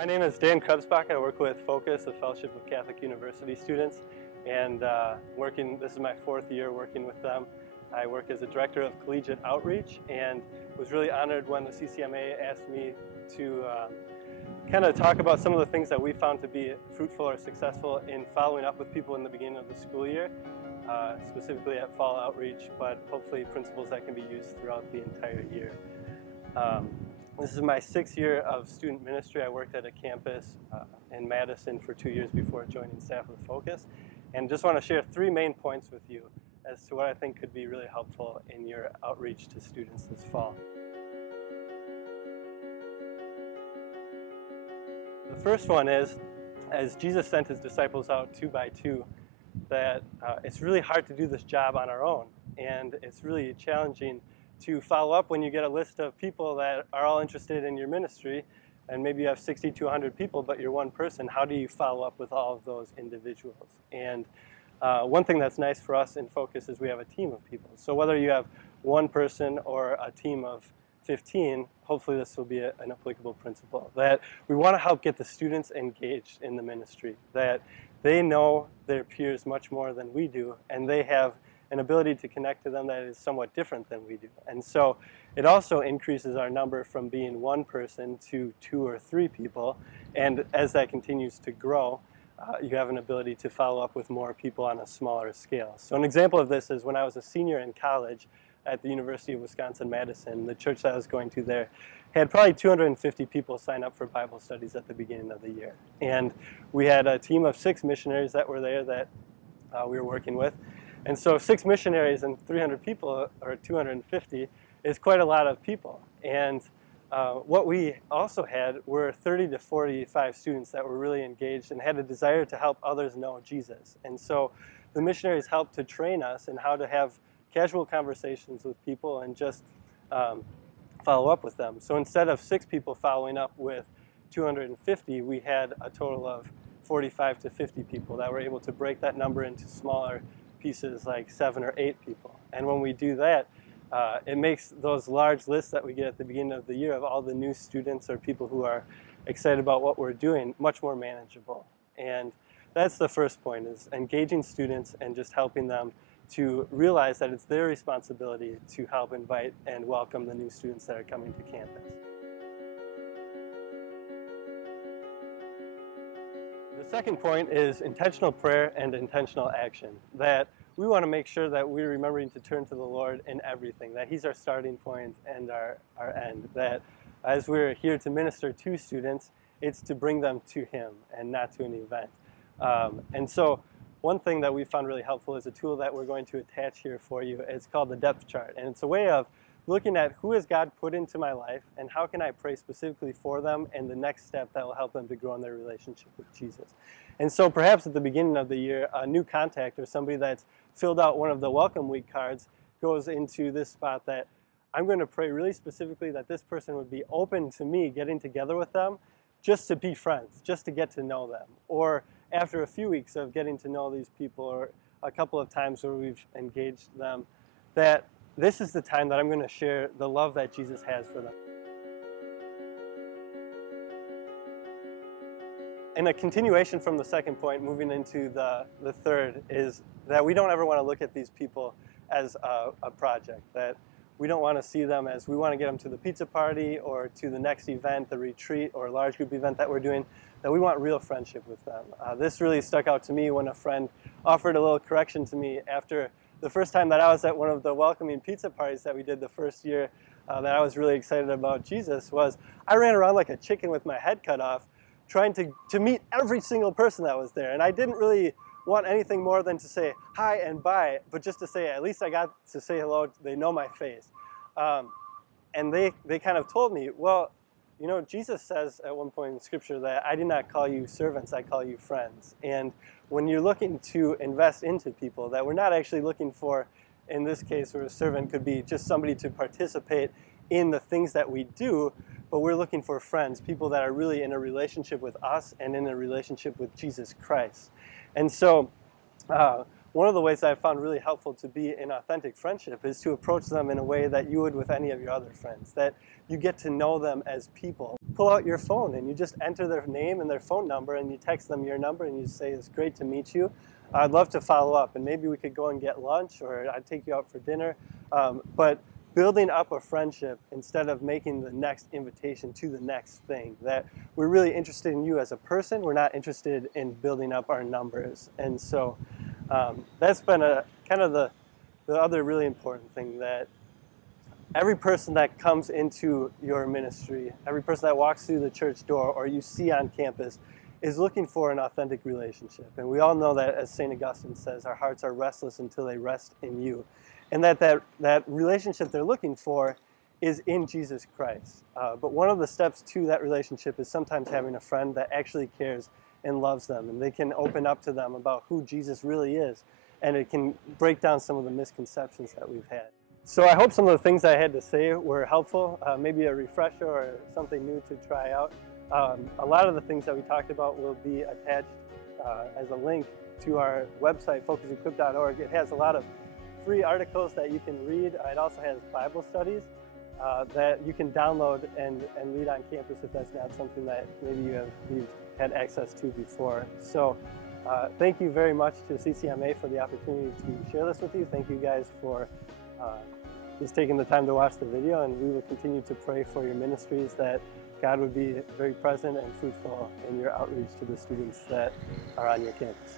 My name is Dan Krebsbach. I work with Focus, the Fellowship of Catholic University Students, and this is my 4th year working with them. I work as a director of collegiate outreach and was really honored when the CCMA asked me to kind of talk about some of the things that we found to be fruitful or successful in following up with people in the beginning of the school year, specifically at fall outreach, but hopefully principles that can be used throughout the entire year. This is my 6th year of student ministry. I worked at a campus in Madison for 2 years before joining staff with Focus, and just want to share 3 main points with you as to what I think could be really helpful in your outreach to students this fall. The first one is, as Jesus sent his disciples out 2 by 2, that it's really hard to do this job on our own, and it's really challenging to follow up when you get a list of people that are all interested in your ministry, and maybe you have 60 to 100 people, but you're one person. How do you follow up with all of those individuals? And one thing that's nice for us in Focus is we have a team of people. So whether you have one person or a team of 15, hopefully this will be an applicable principle, that we want to help get the students engaged in the ministry, that they know their peers much more than we do, and they have an ability to connect to them that is somewhat different than we do. And so it also increases our number from being one person to 2 or 3 people, and as that continues to grow, you have an ability to follow up with more people on a smaller scale. So an example of this is when I was a senior in college at the University of Wisconsin-Madison, the church that I was going to there had probably 250 people sign up for Bible studies at the beginning of the year. And we had a team of 6 missionaries that were there that we were working with. And so 6 missionaries and 300 people, or 250, is quite a lot of people. And what we also had were 30 to 45 students that were really engaged and had a desire to help others know Jesus. And so the missionaries helped to train us in how to have casual conversations with people and just follow up with them. So instead of 6 people following up with 250, we had a total of 45 to 50 people that were able to break that number into smaller pieces like 7 or 8 people. And when we do that, it makes those large lists that we get at the beginning of the year of all the new students or people who are excited about what we're doing much more manageable. And that's the first point, is engaging students and just helping them to realize that it's their responsibility to help invite and welcome the new students that are coming to campus. The second point is intentional prayer and intentional action, that we want to make sure that we're remembering to turn to the Lord in everything, that He's our starting point and our end, that as we're here to minister to students, it's to bring them to Him and not to an event. And so one thing that we found really helpful is a tool that we're going to attach here for you. It's called the depth chart, and it's a way of looking at who has God put into my life and how can I pray specifically for them and the next step that will help them to grow in their relationship with Jesus. And so perhaps at the beginning of the year, a new contact or somebody that's filled out one of the Welcome Week cards goes into this spot that I'm going to pray really specifically that this person would be open to me getting together with them just to be friends, just to get to know them. Or after a few weeks of getting to know these people, or a couple of times where we've engaged them, that this is the time that I'm going to share the love that Jesus has for them. And a continuation from the second point, moving into the third, is that we don't ever want to look at these people as a project, that we don't want to see them as we want to get them to the pizza party or to the next event, the retreat or large group event that we're doing, that we want real friendship with them. This really stuck out to me when a friend offered a little correction to me after the first time that I was at one of the welcoming pizza parties that we did the first year that I was really excited about Jesus. Was I ran around like a chicken with my head cut off trying to meet every single person that was there. And I didn't really want anything more than to say hi and bye, but just to say at least I got to say hello, they know my face. And they kind of told me, well, you know, Jesus says at one point in Scripture that I did not call you servants, I call you friends. And when you're looking to invest into people, that we're not actually looking for, in this case, where a servant could be just somebody to participate in the things that we do, but we're looking for friends, people that are really in a relationship with us and in a relationship with Jesus Christ. And so one of the ways that I found really helpful to be in authentic friendship is to approach them in a way that you would with any of your other friends, that you get to know them as people. pull out your phone and you just enter their name and their phone number and you text them your number and you say, it's great to meet you. I'd love to follow up, and maybe we could go and get lunch, or I'd take you out for dinner. But building up a friendship instead of making the next invitation to the next thing. That we're really interested in you as a person. We're not interested in building up our numbers. And so that's been a kind of the other really important thing, that every person that comes into your ministry, every person that walks through the church door or you see on campus is looking for an authentic relationship. And we all know that, as St. Augustine says, our hearts are restless until they rest in you. And that relationship they're looking for is in Jesus Christ. But one of the steps to that relationship is sometimes having a friend that actually cares and loves them, and they can open up to them about who Jesus really is, and it can break down some of the misconceptions that we've had. So I hope some of the things I had to say were helpful, maybe a refresher or something new to try out. A lot of the things that we talked about will be attached as a link to our website, focusequip.org. It has a lot of free articles that you can read. It also has Bible studies that you can download and read on campus if that's not something that maybe you've had access to before. So thank you very much to CCMA for the opportunity to share this with you. Thank you guys for just taking the time to watch the video, and we will continue to pray for your ministries, that God would be very present and fruitful in your outreach to the students that are on your campus.